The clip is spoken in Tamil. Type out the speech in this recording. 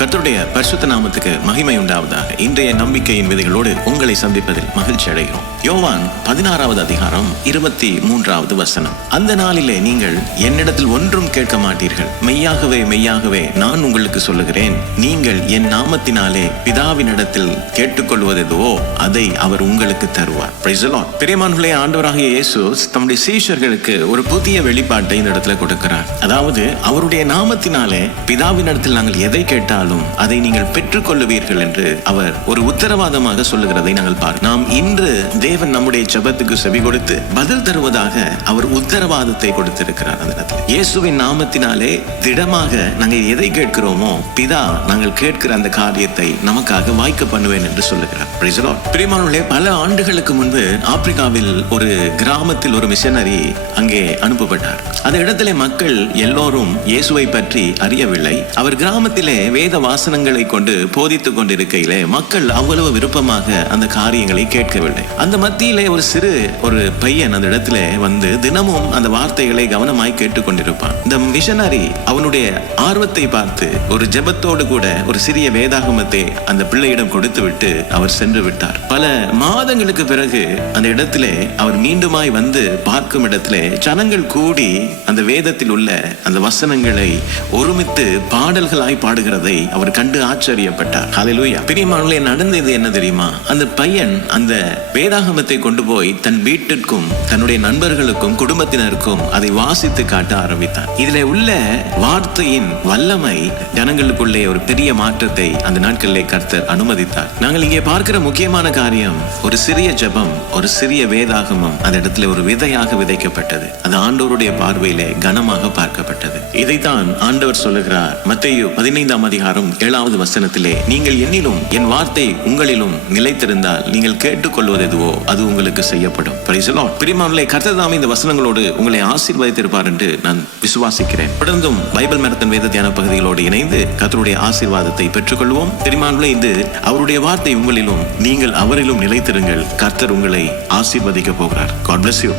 கர்த்தருடைய பரிசுத்த நாமத்துக்கு மகிமை உண்டாவதாக. இன்றைய நம்பிக்கையின் விதைகளோடு உங்களை சந்திப்பதில் மகிழ்ச்சி அடைகிறோம். யோவான் 16வது அதிகாரம் 23வது வசனம். அந்த நாளிலே நீங்கள் என்னிடத்தில் ஒன்றும் கேட்க மாட்டீர்கள். மெய்யாகவே மெய்யாகவே நான் உங்களுக்கு சொல்லுகிறேன், நீங்கள் என் நாமத்தினாலே பிதாவினிடத்தில் கேட்டுக்கொள்வதெதுவோ அதை அவர் உங்களுக்கு தருவார். Praise the Lord. பிரியமானவர்களே, ஆண்டவராகிய இயேசு தம்முடைய சீஷர்களுக்கு ஒரு புதிய வெளிப்பாட்டை இந்த இடத்துல கொடுக்கிறார். அதாவது அவருடைய நாமத்தினாலே பிதாவினிடத்தில் நாங்கள் எதை கேட்டாலும் அதை நீங்கள் பெற்றுக் கொள்ளுவீர்கள் என்று அவர் ஒரு உத்தரவாதமாக சொல்லுகிறதை நாங்கள் பார்க்கிறோம். நாம் இன்று தேவன் நம்முடைய ஜெபத்துக்கு செவி கொடுத்து பதில் தருவதாக அவர் உத்தரவாதத்தை கொடுத்திருக்கிறார். அந்த இடத்துல இயேசுவின் நாமத்தினாலே திடமாக நாங்கள் எதை கேட்கிறோமோ பிதா நாங்கள் கேட்கிற அந்த காரியத்தை நமக்காக வாய்க்க பண்ணுவேன் என்று சொல்லுகிறார். Praise the Lord. பிரியமானவர்களே, பல ஆண்டுகளுக்கு முன்பு ஆப்பிரிக்காவில் ஒரு கிராமத்தில் ஒரு மிஷனரி அங்கே அனுப்பப்பட்டார். அந்த இடத்திலே மக்கள் எல்லோரும் இயேசுவை பற்றி அறியவில்லை. அவர் கிராமத்திலே வேத வாசனங்களை கொண்டு போதித்துக் கொண்டிருக்கையிலே மக்கள் அவ்வளவு விருப்பமாக அந்த காரியங்களை கேட்கவில்லை. அந்த மத்தியிலே ஒரு பையன் அந்த இடத்துல வந்து தினமும் அந்த வார்த்தைகளை கவனமாய் கேட்டுக்கொண்டிருப்பான். இந்த மிஷனரி அவனுடைய ஆர்வத்தை பார்த்து ஒரு ஜெபத்தோடு கூட ஒரு சிறிய வேதாகமத்தை அந்த பிள்ளையிடம் கொடுத்து விட்டு அவர் சென்று விட்டார். பல மாதங்களுக்கு பிறகு அந்த இடத்திலே அவர் மீண்டுமாய் வந்து பார்க்கும் இடத்திலே ஜனங்கள் கூடி அந்த வேதத்தில் உள்ள அந்த வசனங்களை ஒருமித்து பாடல்களாய் பாடுகிறதை அவர் கண்டு ஆச்சரியப்பட்டார். ஹல்லேலூயா. பிரியமானவர்களே, நடந்தது என்ன தெரியுமா? அந்த பையன் அந்த வேதாகமத்தை கொண்டு போய் தன் வீட்டிற்கும் தன்னுடைய நண்பர்களுக்கும் குடும்பத்தினருக்கும் அதை வாசித்து காட்ட ஆரம்பித்தார். இதிலே உள்ள வார்த்தையின் வல்லமை ஜனங்களுக்குள்ளே ஒரு பெரிய மாற்றத்தை அந்த நாட்களிலே கர்த்தர் அனுமதித்தார். நாங்கள் இங்கே பார்க்கிற முக்கியமான காரியம், ஒரு சிறிய ஜெபம், ஒரு சிறிய வேதாகமம் அந்த இடத்துல ஒரு விதையாக விதைக்கப்பட்டது. அது ஆண்டவருடைய பார்வையிலே கனமாக பார்க்கப்பட்டது. இதைத்தான் ஆண்டவர் சொல்லுகிறார். மத்தேயு 15ஆம் அதிகாரம் 7வது வசனத்திலே, நீங்கள் என்னிலும் என் வார்த்தை உங்களிலும் நிலைத்திருந்தால் நீங்கள் கேட்டுக்கொள்வது எதுவோ அது உங்களுக்கு செய்யப்படும். Praise the Lord. பிரியமானவர்களே, கர்த்தர் தாமே இந்த வசனங்களோடு உங்களை ஆசீர்வதித்திருப்பார் என்று நான் விசுவாசிக்கிறேன். தொடர்ந்தும் பைபிள் மேரத்தான் வேத தியான பகுதிகளோடு இணைந்து கர்த்தருடைய ஆசீர்வாதத்தை பெற்றுக்கொள்வோம். பிரியமானவர்களே, இது அவருடைய வார்த்தை உங்களிலும் நீங்கள் அவரிலும் நிலைத்திருங்கள். கர்த்தர் உங்களை ஆசீர்வதிக்க போகிறார். God bless you.